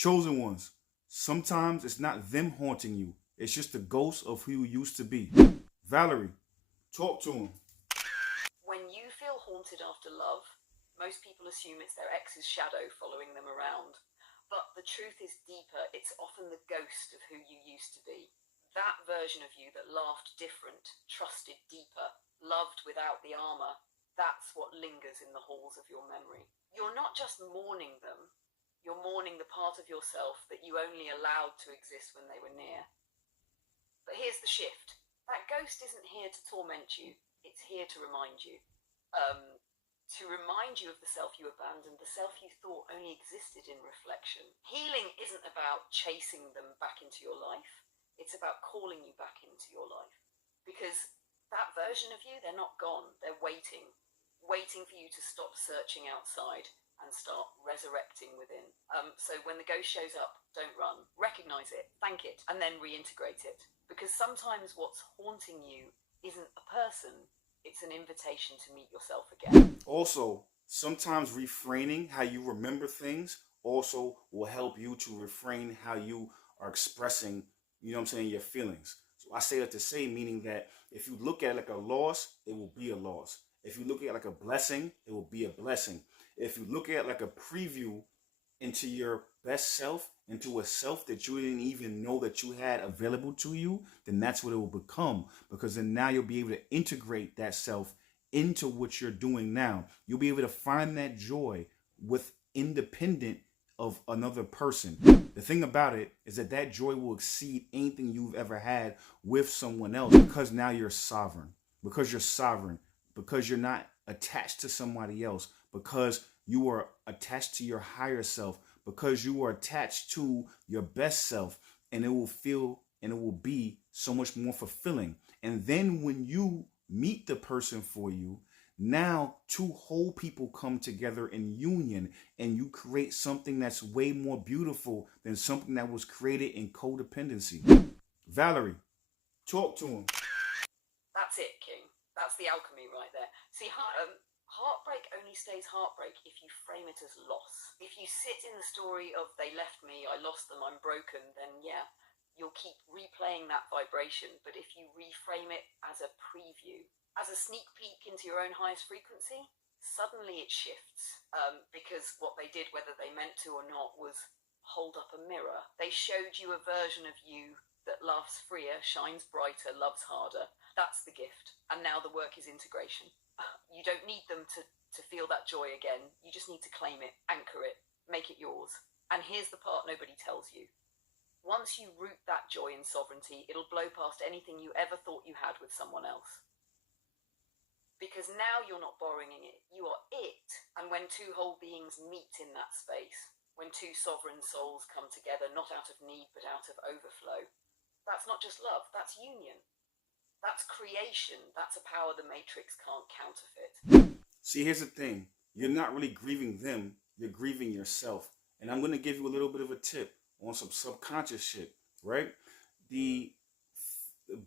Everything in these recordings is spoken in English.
Chosen ones. Sometimes it's not them haunting you. It's just the ghost of who you used to be. Valerie, talk to him. When you feel haunted after love, most people assume it's their ex's shadow following them around. But the truth is deeper. It's often the ghost of who you used to be. That version of you that laughed different, trusted deeper, loved without the armor, that's what lingers in the halls of your memory. You're not just mourning them, you're mourning the part of yourself that you only allowed to exist when they were near. But here's the shift. That ghost isn't here to torment you, it's here to remind you. To remind you of the self you abandoned, the self you thought only existed in reflection. Healing isn't about chasing them back into your life, it's about calling you back into your life. Because that version of you, they're not gone, they're waiting for you to stop searching outside and start resurrecting within. So when the ghost shows up, don't run. Recognize it, thank it, and then reintegrate it. Because sometimes what's haunting you isn't a person, it's an invitation to meet yourself again. Also, sometimes refraining how you remember things also will help you to refrain how you are expressing, your feelings. So I say that to say, meaning that if you look at it like a loss, it will be a loss. If you look at it like a blessing, it will be a blessing. If you look at it like a preview into your best self, into a self that you didn't even know that you had available to you, then that's what it will become. Because then now you'll be able to integrate that self into what you're doing now. You'll be able to find that joy with independent of another person. The thing about it is that that joy will exceed anything you've ever had with someone else, because now you're sovereign. Because you're sovereign. Because you're not attached to somebody else. Because you are attached to your higher self, because you are attached to your best self, and it will feel and it will be so much more fulfilling. And then when you meet the person for you, now two whole people come together in union, and you create something that's way more beautiful than something that was created in codependency. Valerie, talk to him. That's it, King. That's the alchemy right there. See, heartbreak only stays heartbreak if you frame it as loss. If you sit in the story of they left me, I lost them, I'm broken, then yeah, you'll keep replaying that vibration. But if you reframe it as a preview, as a sneak peek into your own highest frequency, suddenly it shifts. Because what they did, whether they meant to or not, was hold up a mirror. They showed you a version of you that laughs freer, shines brighter, loves harder. That's the gift. And now the work is integration. You don't need them to feel that joy again. You just need to claim it, anchor it, make it yours. And here's the part nobody tells you. Once you root that joy in sovereignty, it'll blow past anything you ever thought you had with someone else. Because now you're not borrowing it, you are it. And when two whole beings meet in that space, when two sovereign souls come together, not out of need, but out of overflow, that's not just love, that's union. That's creation. That's a power the Matrix can't counterfeit. See, here's the thing. You're not really grieving them. You're grieving yourself. And I'm going to give you a little bit of a tip on some subconscious shit, right? The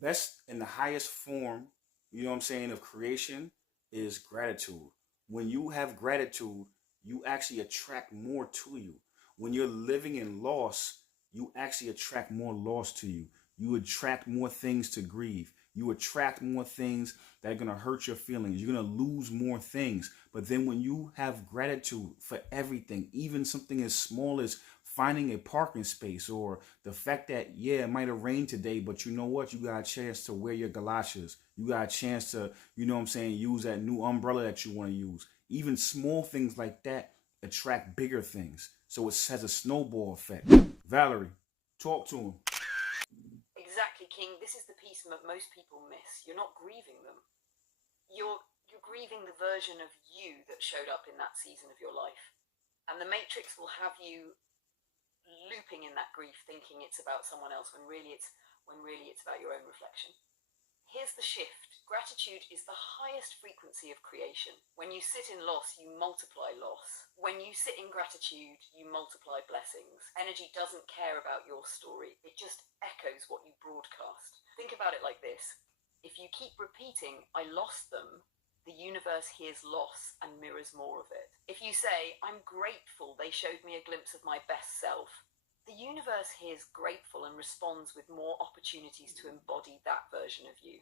best and the highest form, of creation is gratitude. When you have gratitude, you actually attract more to you. When you're living in loss, you actually attract more loss to you. You attract more things to grieve. You attract more things that are going to hurt your feelings. You're going to lose more things. But then when you have gratitude for everything, even something as small as finding a parking space, or the fact that, it might have rained today, but you know what? You got a chance to wear your galoshes. You got a chance to, use that new umbrella that you want to use. Even small things like that attract bigger things. So it has a snowball effect. Valerie, talk to him. Exactly, King. This is the piece most people miss. You're not grieving them. You're grieving the version of you that showed up in that season of your life. And the Matrix will have you looping in that grief, thinking it's about someone else, when really it's about your own reflection. Here's the shift. Gratitude is the highest frequency of creation. When you sit in loss, you multiply loss. When you sit in gratitude, you multiply blessings. Energy doesn't care about your story. It just echoes what you broadcast. Think about it like this. If you keep repeating, I lost them, the universe hears loss and mirrors more of it. If you say, I'm grateful they showed me a glimpse of my best self, universe hears grateful and responds with more opportunities to embody that version of you.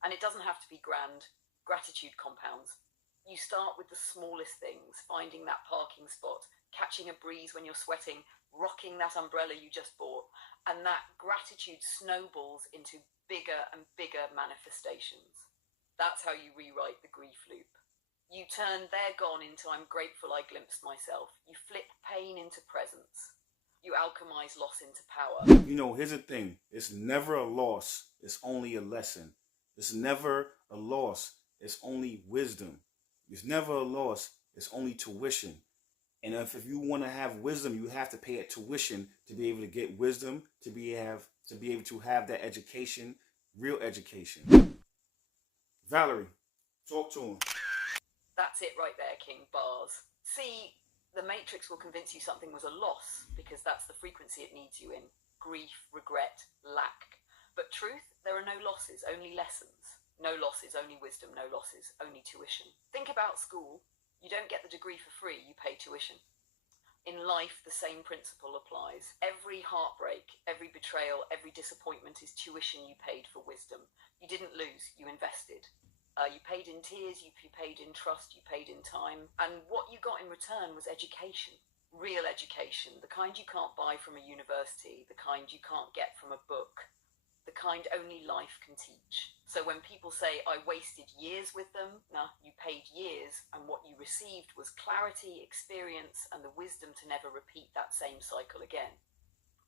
And it doesn't have to be grand. Gratitude compounds. You start with the smallest things, finding that parking spot, catching a breeze when you're sweating, rocking that umbrella you just bought, and that gratitude snowballs into bigger and bigger manifestations. That's how you rewrite the grief loop. You turn "they're gone" into "I'm grateful I glimpsed myself." You flip pain into presence. You alchemize loss into power. You know, here's the thing. It's never a loss. It's only a lesson. It's never a loss. It's only wisdom. It's never a loss. It's only tuition. And if you want to have wisdom, you have to pay a tuition to be able to get wisdom, to be able to have that education, real education. Valerie, talk to him. That's it right there, King. Bars. See, the Matrix will convince you something was a loss because that's the frequency it needs you in. Grief, regret, lack. But truth, there are no losses, only lessons. No losses, only wisdom. No losses, only tuition. Think about school. You don't get the degree for free, you pay tuition. In life, the same principle applies. Every heartbreak, every betrayal, every disappointment is tuition you paid for wisdom. You didn't lose, you invested. You paid in tears, you paid in trust, you paid in time. And what you got in return was education. Real education. The kind you can't buy from a university. The kind you can't get from a book. The kind only life can teach. So when people say, "I wasted years with them," nah, you paid years, and what you received was clarity, experience, and the wisdom to never repeat that same cycle again.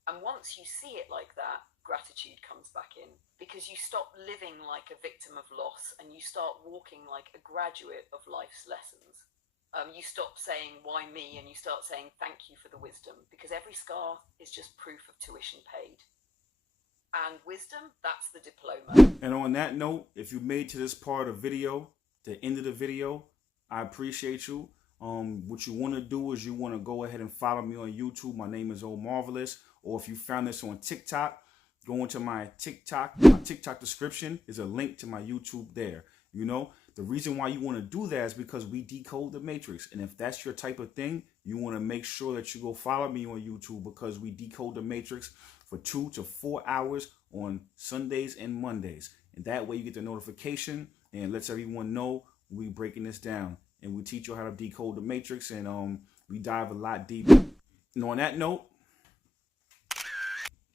And once you see it like that, gratitude comes back in, because you stop living like a victim of loss and you start walking like a graduate of life's lessons. You stop saying, "Why me?" and you start saying, "Thank you for the wisdom," because every scar is just proof of tuition paid. And wisdom, that's the diploma. And on that note, if you made to this part of the video, the end of the video, I appreciate you. What you want to do is you want to go ahead and follow me on YouTube. My name is Old Marvelous. Or if you found this on TikTok, go into my TikTok. My TikTok description is a link to my YouTube there. You know, the reason why you want to do that is because we decode the Matrix. And if that's your type of thing, you want to make sure that you go follow me on YouTube, because we decode the Matrix for 2 to 4 hours on Sundays and Mondays. And that way you get the notification and lets everyone know we breaking this down. And we teach you how to decode the Matrix, and we dive a lot deeper. And on that note,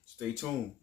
stay tuned.